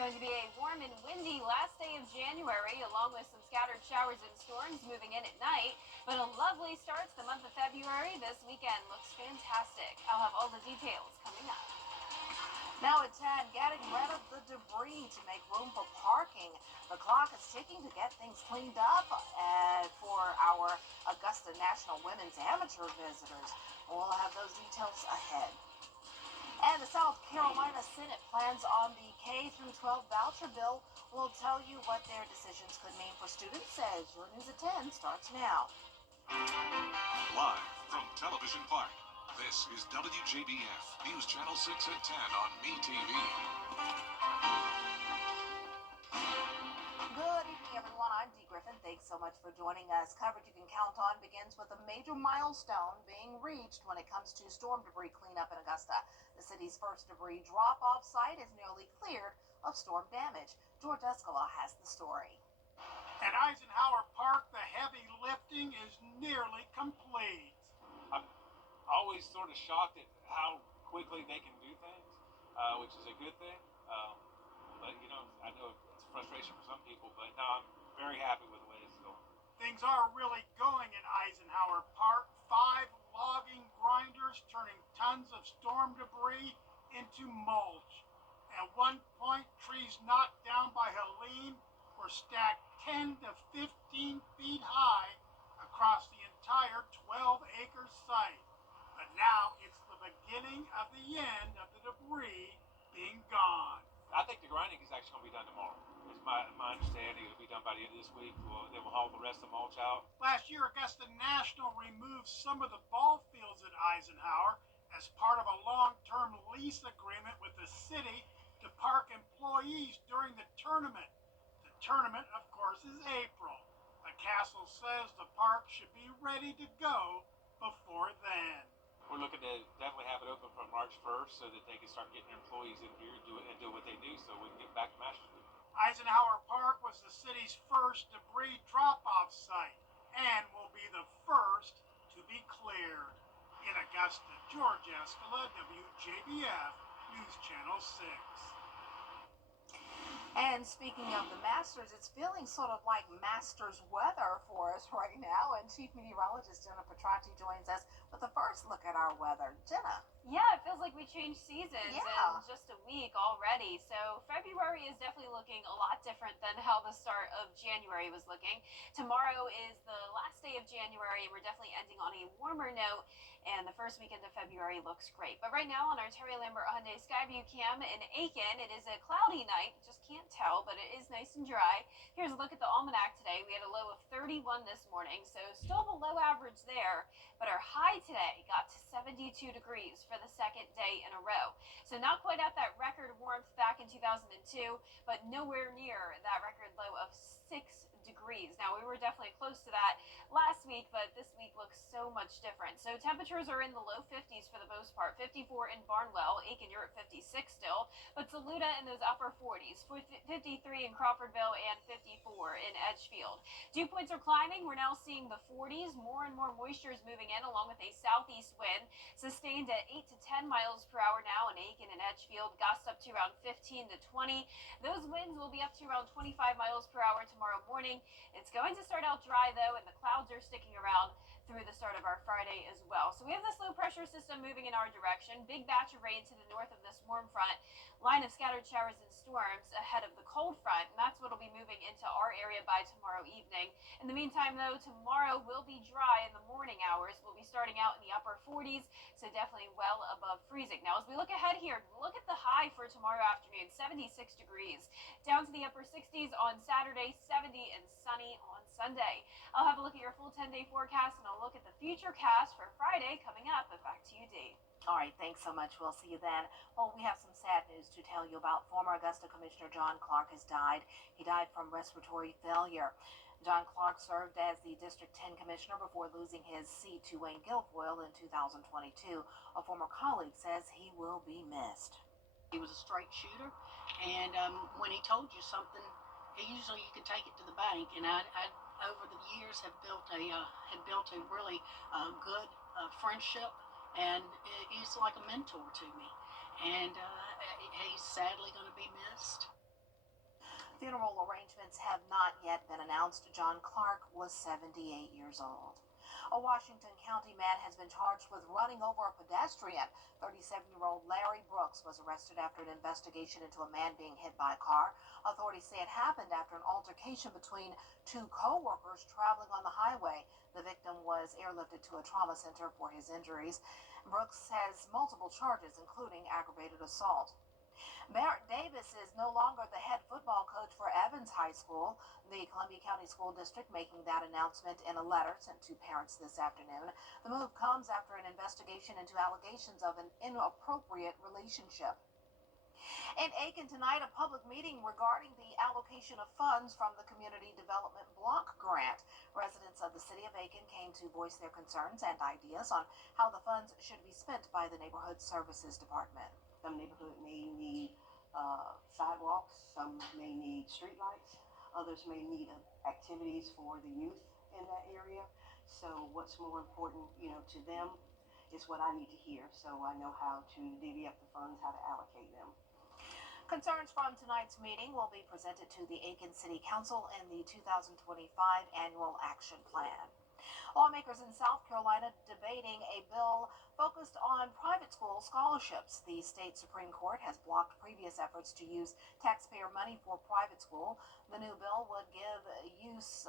Going to be a warm and windy last day of January, along with some scattered showers and storms moving in at night. But a lovely start to the month of February. This weekend looks fantastic. I'll have all the details coming up. Now at 10, getting rid of the debris to make room for parking. The clock is ticking to get things cleaned up for our Augusta National Women's Amateur visitors. We'll have those details ahead. And the South Carolina Senate plans on the K-12 voucher bill. We'll tell you what their decisions could mean for students as your News at 10 starts now. Live from Television Park, this is WJBF, News Channel 6 and 10 on MeTV. Good evening, everyone. I'm Dee Griffin. Thanks so much for joining us. Coverage you can count on begins with a major milestone being reached when it comes to storm debris cleanup in Augusta. The city's first debris drop-off site is nearly cleared of storm damage. George Escala has the story. At Eisenhower Park, the heavy lifting is nearly complete. I'm always sort of shocked at how quickly they can do things, which is a good thing. But, you know, I know it's frustration for some people, but now I'm very happy with the way this is going. Things are really going in Eisenhower Park. 5 logging grinders turning tons of storm debris into mulch. At one point, trees knocked down by Helene were stacked 10 to 15 feet high across the entire 12-acre site. But now it's the beginning of the end of the debris being gone. I think the grinding is actually going to be done tomorrow. It's my understanding it'll be done by the end of this week. Then we'll haul the rest of the mulch out. Last year, Augusta National removed some of the ball fields at Eisenhower as part of a long-term lease agreement with the city to park employees during the tournament. The tournament, of course, is April. The castle says the park should be ready to go before then. We're looking to definitely have it open from March 1st so that they can start getting their employees in here and do what they do so we can get back to Mastersville. Eisenhower Park was the city's first debris drop-off site and will be the first to be cleared. In Augusta, George Escala, WJBF, News Channel 6. And speaking of the Masters, it's feeling sort of like Masters weather for us right now. And Chief Meteorologist Jenna Petracci joins us with the first look at our weather. Jenna. Yeah, it feels like we changed seasons in just a week already. So February is definitely looking a lot different than how the start of January was looking. Tomorrow is the last day of January. We're definitely ending on a warmer note. And the first weekend of February looks great. But right now on our Terry Lambert Hyundai Skyview cam in Aiken, it is a cloudy night. You just can't tell, but it is nice and dry. Here's a look at the almanac today. We had a low of 31 this morning, so still below average there. But our high today got to 72 degrees for the second day in a row. So not quite at that record warmth back in 2002, but nowhere near that record low of 6 degrees. Now, we were definitely close to that last week, but this week looks so much different. So temperatures are in the low 50s for the most part. 54 in Barnwell. Aiken, you're at 56 still. But Saluda in those upper 40s. 53 in Crawfordville and 54 in Edgefield. Dew points are climbing. We're now seeing the 40s. More and more moisture is moving in along with a southeast wind sustained at 8 to 10 miles per hour now in Aiken and Edgefield. Gusts up to around 15 to 20. Those winds will be up to around 25 miles per hour tomorrow morning. It's going to start out dry, though, and the clouds are sticking around through the start of our Friday as well. So we have this low pressure system moving in our direction. Big batch of rain to the north of this warm front. Line of scattered showers and storms ahead of the cold front, and that's what will be moving into our area by tomorrow evening. In the meantime, though, tomorrow will be dry in the morning hours. We'll be starting out in the upper 40s, so definitely well above freezing. Now, as we look ahead here, look at the high for tomorrow afternoon, 76 degrees. Down to the upper 60s on Saturday, 70 and sunny on Sunday. I'll have a look at your full 10-day forecast, and I'll look at the future cast for Friday coming up. But back to you, Dee. All right, thanks so much. We'll see you then. Well, we have some sad news to tell you about. Former Augusta Commissioner John Clark has died. He died from respiratory failure. John Clark served as the District 10 Commissioner before losing his seat to Wayne Guilfoyle in 2022. A former colleague says he will be missed. He was a straight shooter, and when he told you something, usually you could take it to the bank. And I over the years have built a really good friendship, and he's like a mentor to me. And he's sadly going to be missed. Funeral arrangements have not yet been announced. John Clark was 78 years old. A Washington County man has been charged with running over a pedestrian. 37-year-old Larry Brooks was arrested after an investigation into a man being hit by a car. Authorities say it happened after an altercation between two co-workers traveling on the highway. The victim was airlifted to a trauma center for his injuries. Brooks has multiple charges, including aggravated assault. Merritt Davis is no longer the head football coach for Evans High School. The Columbia County School District making that announcement in a letter sent to parents this afternoon. The move comes after an investigation into allegations of an inappropriate relationship. In Aiken tonight, a public meeting regarding the allocation of funds from the Community Development Block Grant. Residents of the city of Aiken came to voice their concerns and ideas on how the funds should be spent by the Neighborhood Services Department. Some neighborhood may need sidewalks, some may need streetlights, others may need activities for the youth in that area. So what's more important, to them is what I need to hear, so I know how to divvy up the funds, how to allocate them. Concerns from tonight's meeting will be presented to the Aiken City Council in the 2025 Annual Action Plan. Lawmakers in South Carolina debating a bill focused on private school scholarships. The state Supreme Court has blocked previous efforts to use taxpayer money for private school. The new bill would give use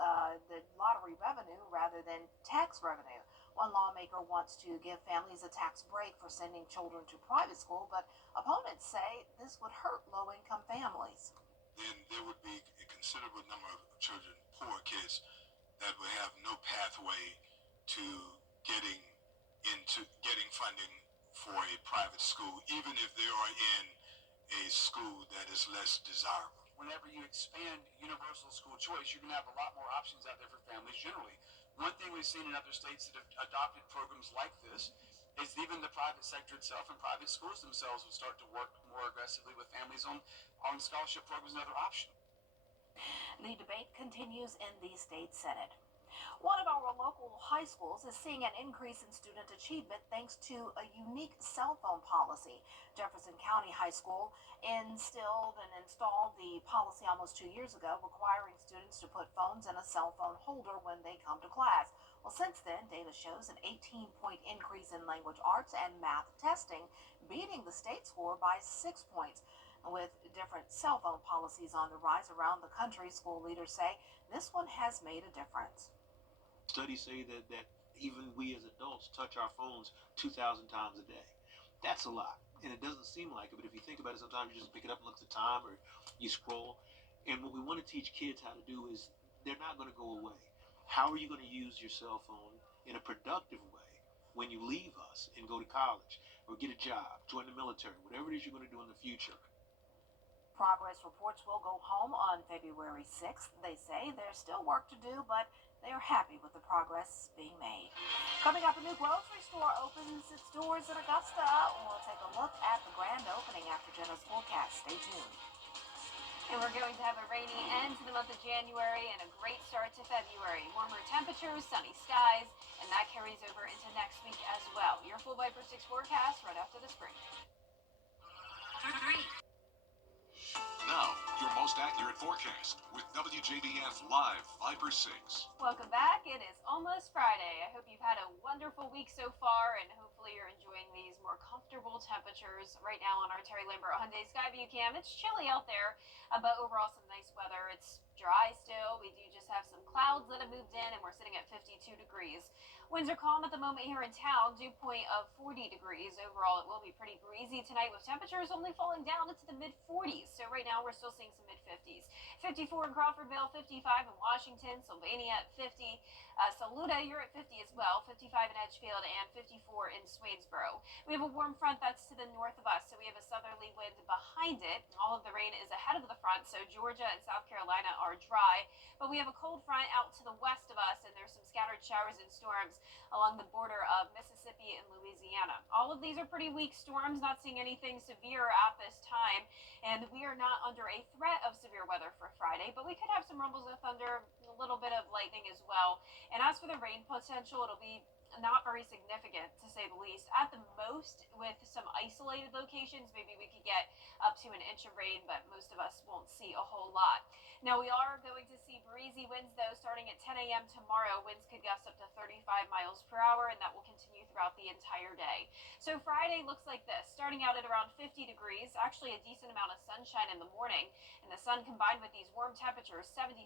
the lottery revenue rather than tax revenue. One lawmaker wants to give families a tax break for sending children to private school, but opponents say this would hurt low-income families. Then there would be a considerable number of children, poor kids, that would have no pathway to getting funding for a private school, even if they are in a school that is less desirable. Whenever you expand universal school choice, you're going to have a lot more options out there for families generally. One thing we've seen in other states that have adopted programs like this is even the private sector itself and private schools themselves will start to work more aggressively with families on scholarship programs and other options. The debate continues in the state Senate. One of our local high schools is seeing an increase in student achievement thanks to a unique cell phone policy. Jefferson County High School instilled and installed the policy almost 2 years ago, requiring students to put phones in a cell phone holder when they come to class. Well, since then, data shows an 18-point increase in language arts and math testing, beating the state score by 6 points. With different cell phone policies on the rise around the country, school leaders say this one has made a difference. Studies say that even we as adults touch our phones 2,000 times a day. That's a lot, and it doesn't seem like it, but if you think about it, sometimes you just pick it up and look at the time, or you scroll. And what we want to teach kids how to do is they're not going to go away. How are you going to use your cell phone in a productive way when you leave us and go to college or get a job, join the military, whatever it is you're going to do in the future? Progress reports will go home on February 6th. They say there's still work to do, but they are happy with the progress being made. Coming up, a new grocery store opens its doors in Augusta. We'll take a look at the grand opening after Jenna's forecast. Stay tuned. And we're going to have a rainy end to the month of January and a great start to February. Warmer temperatures, sunny skies, and that carries over into next week as well. Your full Viper 6 forecast right after the spring. Now, your most accurate forecast with WJBF Live Viper 6. Welcome back. It is almost Friday. I hope you've had a wonderful week so far, and hopefully you're enjoying these more comfortable temperatures right now on our Terry Lambert Hyundai Skyview Cam. It's chilly out there, but overall some nice weather. It's dry still. We do just have some clouds that have moved in, and we're sitting at 52 degrees. Winds are calm at the moment here in town, dew point of 40 degrees. Overall, it will be pretty breezy tonight with temperatures only falling down into the mid-40s. So right now we're still seeing some mid-50s. 54 in Crawfordville, 55 in Washington, Sylvania at 50. Saluda, you're at 50 as well, 55 in Edgefield, and 54 in Swainsboro. We have a warm front that's to the north of us, so we have a southerly wind behind it. All of the rain is ahead of the front, so Georgia and South Carolina are dry. But we have a cold front out to the west of us, and there's some scattered showers and storms along the border of Mississippi and Louisiana. All of these are pretty weak storms, not seeing anything severe at this time, and we are not under a threat of severe weather for Friday, but we could have some rumbles of thunder, a little bit of lightning as well. And as for the rain potential, it'll be not very significant, to say the least. At the most, with some isolated locations, maybe we could get up to an inch of rain, but most of us won't see a whole lot. Now, we are going to see breezy winds, though, starting at 10 a.m. tomorrow. Winds could gust up to 35 miles per hour, and that will continue throughout the entire day. So Friday looks like this, starting out at around 50 degrees, actually a decent amount of sunshine in the morning, and the sun combined with these warm temperatures, 76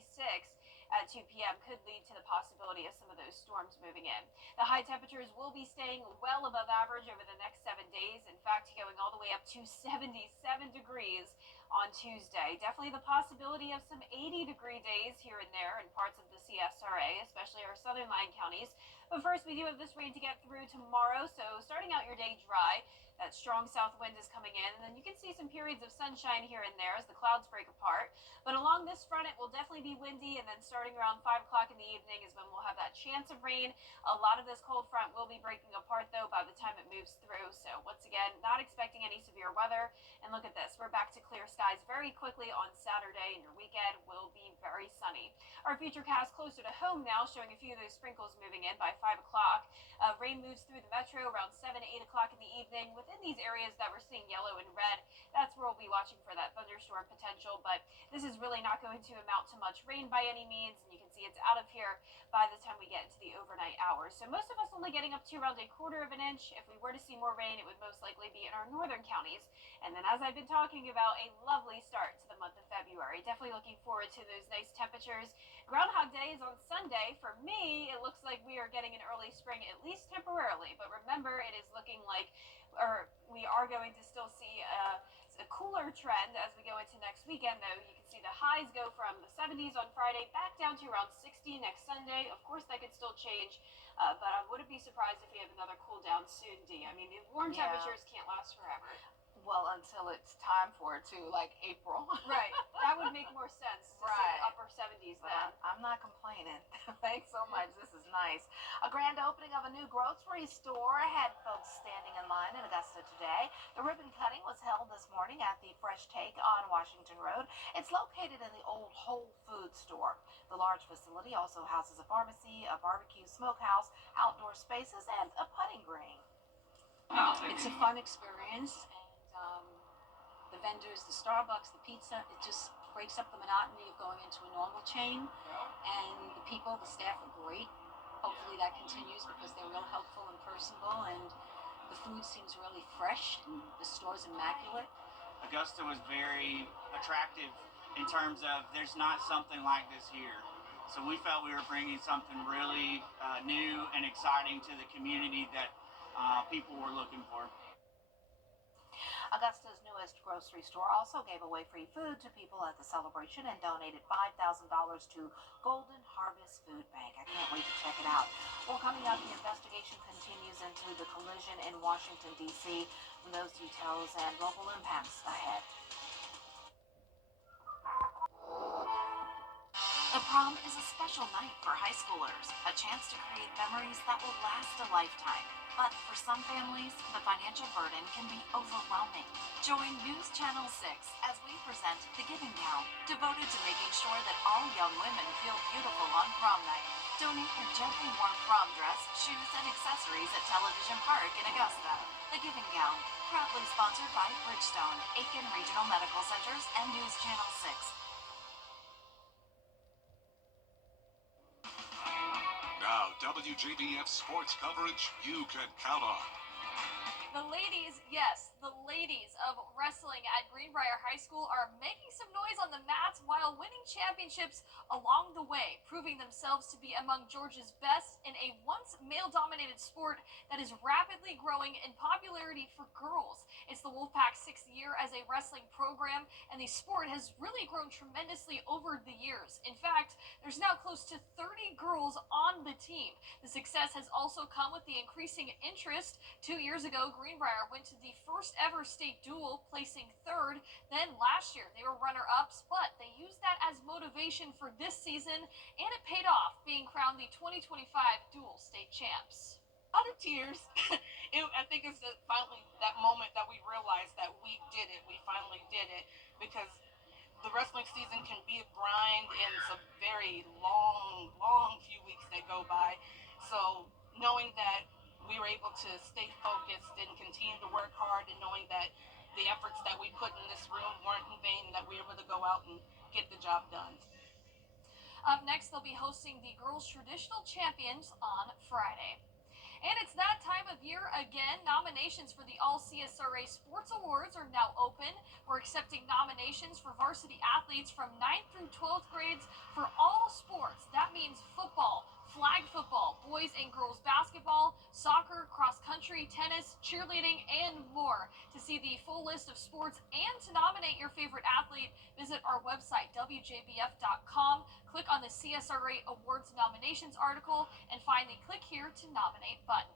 at 2 p.m., could lead to the possibility of some of those storms moving in. The high temperatures will be staying well above average over the next 7 days, in fact, going all the way up to 77 degrees on Tuesday. Definitely the possibility of some 80-degree days here and there in parts of the CSRA, especially our southern line counties. But first, we do have this rain to get through tomorrow, so starting out your day dry. That strong south wind is coming in, and then you can see some periods of sunshine here and there as the clouds break apart. But along this front, it will definitely be windy, and then starting around 5 o'clock in the evening is when we'll have that chance of rain. A lot of this cold front will be breaking apart, though, by the time it moves through. So once again, not expecting any severe weather. And look at this, we're back to clear skies very quickly on Saturday, and your weekend will be very sunny. Our futurecast closer to home now, showing a few of those sprinkles moving in by 5 o'clock. Rain moves through the metro around 7 to 8 o'clock in the evening. Within these areas that we're seeing yellow and red, that's where we'll be watching for that thunderstorm potential. But this is really not going to amount to much rain by any means, and you can see it's out of here by the time we get into the overnight hours. So most of us only getting up to around 1/4 of an inch. If we were to see more rain, it would most likely be in our northern counties. And then, as I've been talking about, a lovely start to the month of February. Definitely looking forward to those nice temperatures. Groundhog Day is on Sunday. For me, it looks like we are getting an early spring, at least temporarily. But remember, it is looking like, or we are going to still see a cooler trend as we go into next weekend, though. You can see the highs go from the 70s on Friday back down to around 60 next Sunday. Of course, that could still change, but I wouldn't be surprised if we have another cool down soon, Dee. I mean, the warm temperatures can't last forever. Well, until it's time for it to, like April. Right. That would make more sense to see the upper 70s But then. I'm not complaining. Thanks so much. This is nice. A grand opening of a new grocery store had folks standing in line in Augusta today. The ribbon cutting was held this morning at the Fresh Take on Washington Road. It's located in the old Whole Foods store. The large facility also houses a pharmacy, a barbecue smokehouse, outdoor spaces, and a putting green. It's a fun experience, and the vendors, the Starbucks, the pizza, it just breaks up the monotony of going into a normal chain. And the people, the staff are great. Hopefully that continues because they're real helpful and personable, and the food seems really fresh, and the store's immaculate. Augusta was very attractive in terms of there's not something like this here. So we felt we were bringing something really new and exciting to the community that people were looking for. Augusta's newest grocery store also gave away free food to people at the celebration and donated $5,000 to Golden Harvest Food Bank. I can't wait to check it out. Well, coming up, the investigation continues into the collision in Washington, D.C. Those details and local impacts ahead. The prom is a special night for high schoolers, a chance to create memories that will last a lifetime. But for some families, the financial burden can be overwhelming. Join News Channel 6 as we present The Giving Gown, devoted to making sure that all young women feel beautiful on prom night. Donate your gently warm prom dress, shoes, and accessories at Television Park in Augusta. The Giving Gown, proudly sponsored by Bridgestone, Aiken Regional Medical Centers, and News Channel 6. Now, WJBF sports coverage you can count on. The ladies, yes, the ladies of wrestling at Greenbrier High School are making some noise on the mats while winning championships along the way, proving themselves to be among Georgia's best in a once male-dominated sport that is rapidly growing in popularity for girls. It's the Wolfpack's 6th year as a wrestling program, and the sport has really grown tremendously over the years. In fact, there's now close to 30 girls on the team. The success has also come with the increasing interest. 2 years ago, Greenbrier went to the first ever state duel, placing 3rd. Then last year, they were runner-ups, but they used that as motivation for this season, and it paid off, being crowned the 2025 dual state champs. A lot of tears. I think it's finally that moment that we realized that we did it. We finally did it, because the wrestling season can be a grind, and it's a very long few weeks that go by. So knowing that we were able to stay focused and continue to work hard, and knowing that the efforts that we put in this room weren't in vain, that we were able to go out and get the job done. Up next, they'll be hosting the girls' traditional champions on Friday. And it's that time of year again. Nominations for the All CSRA Sports Awards are now open. We're accepting nominations for varsity athletes from 9th through 12th grades for all sports. That means football, flag football, boys and girls basketball, soccer, cross country, tennis, cheerleading, and more. To see the full list of sports and to nominate your favorite athlete, visit our website, WJBF.com. Click on the CSRA Awards nominations article and find the Click Here to Nominate button.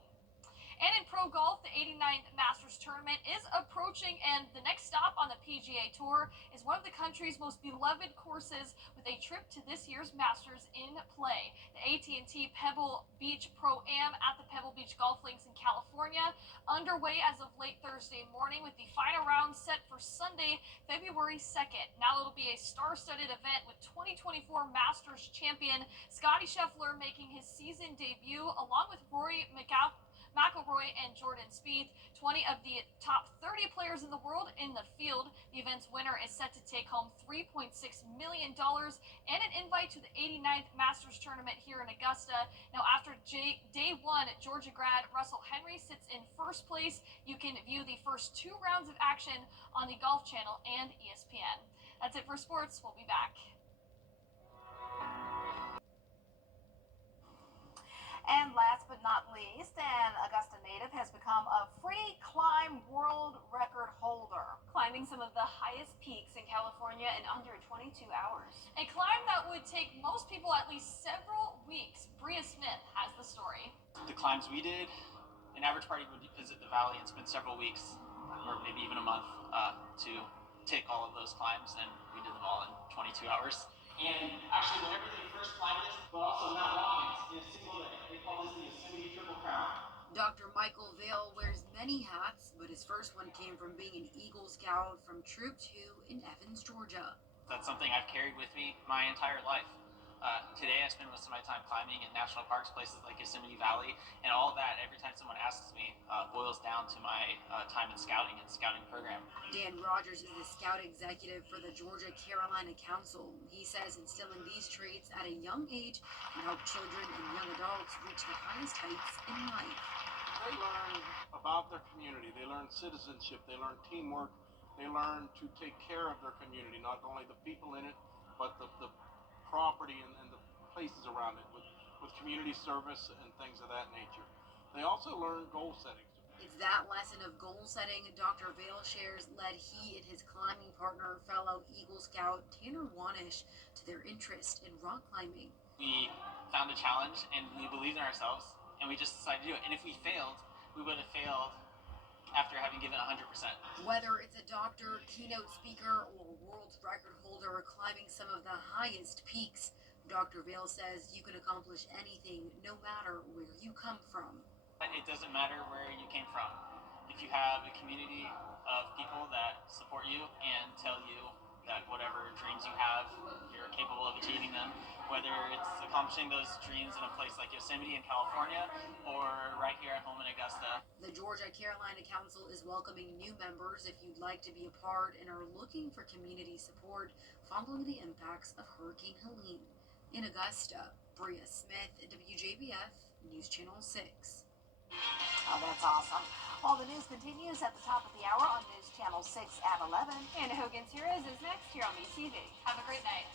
And in pro golf, the 89th Masters Tournament is approaching, and the next stop on the PGA Tour is one of the country's most beloved courses, with a trip to this year's Masters in play. The AT&T Pebble Beach Pro-Am at the Pebble Beach Golf Links in California, underway as of late Thursday morning, with the final round set for Sunday, February 2nd. Now it'll be a star-studded event with 2024 Masters champion Scottie Scheffler making his season debut, along with Rory McIlroy and Jordan Spieth, 20 of the top 30 players in the world in the field. The event's winner is set to take home $3.6 million and an invite to the 89th Masters Tournament here in Augusta. Now, after day one, Georgia grad Russell Henley sits in first place. You can view the first 2 rounds of action on the Golf Channel and ESPN. That's it for sports. We'll be back. And last but not least, an Augusta native has become a free climb world record holder, climbing some of the highest peaks in California in under 22 hours. A climb that would take most people at least several weeks. Bria Smith has the story. The climbs we did, an average party would visit the valley and spend several weeks, or maybe even a month, to take all of those climbs, and we did them all in 22 hours. And actually, whenever they first climbed this, but also Mount Watkins, in a single day, they call this the Yosemite Triple Crown. Dr. Michael Vail wears many hats, but his first one came from being an Eagle Scout from Troop 2 in Evans, Georgia. That's something I've carried with me my entire life. Today I spend most of my time climbing in national parks, places like Yosemite Valley, and all of that, every time someone asks me, boils down to my time in scouting and scouting program. Dan Rogers is the scout executive for the Georgia-Carolina Council. He says instilling these traits at a young age can help children and young adults reach the highest heights in life. They learn about their community. They learn citizenship. They learn teamwork. They learn to take care of their community, not only the people in it, but the property and the places around it, with community service and things of that nature. They also learn goal setting. It's that lesson of goal setting Dr. Vail shares led he and his climbing partner, fellow Eagle Scout Tanner Wanish, to their interest in rock climbing. We found a challenge and we believed in ourselves, and we just decided to do it. And if we failed, we would have failed after having given 100%. Whether it's a doctor, keynote speaker, or world record holder climbing some of the highest peaks, Dr. Vail says you can accomplish anything no matter where you come from. It doesn't matter where you came from. If you have a community of people that support you and tell you that whatever dreams you have, you're capable of achieving them, whether it's accomplishing those dreams in a place like Yosemite in California or right here at home in Augusta. The Georgia-Carolina Council is welcoming new members if you'd like to be a part and are looking for community support following the impacts of Hurricane Helene. In Augusta, Bria Smith, WJBF, News Channel 6. Oh, that's awesome. Well, the news continues at the top of the hour on News Channel 6 at 11. Anna Hogan's Heroes is next here on BTV. Have a great night.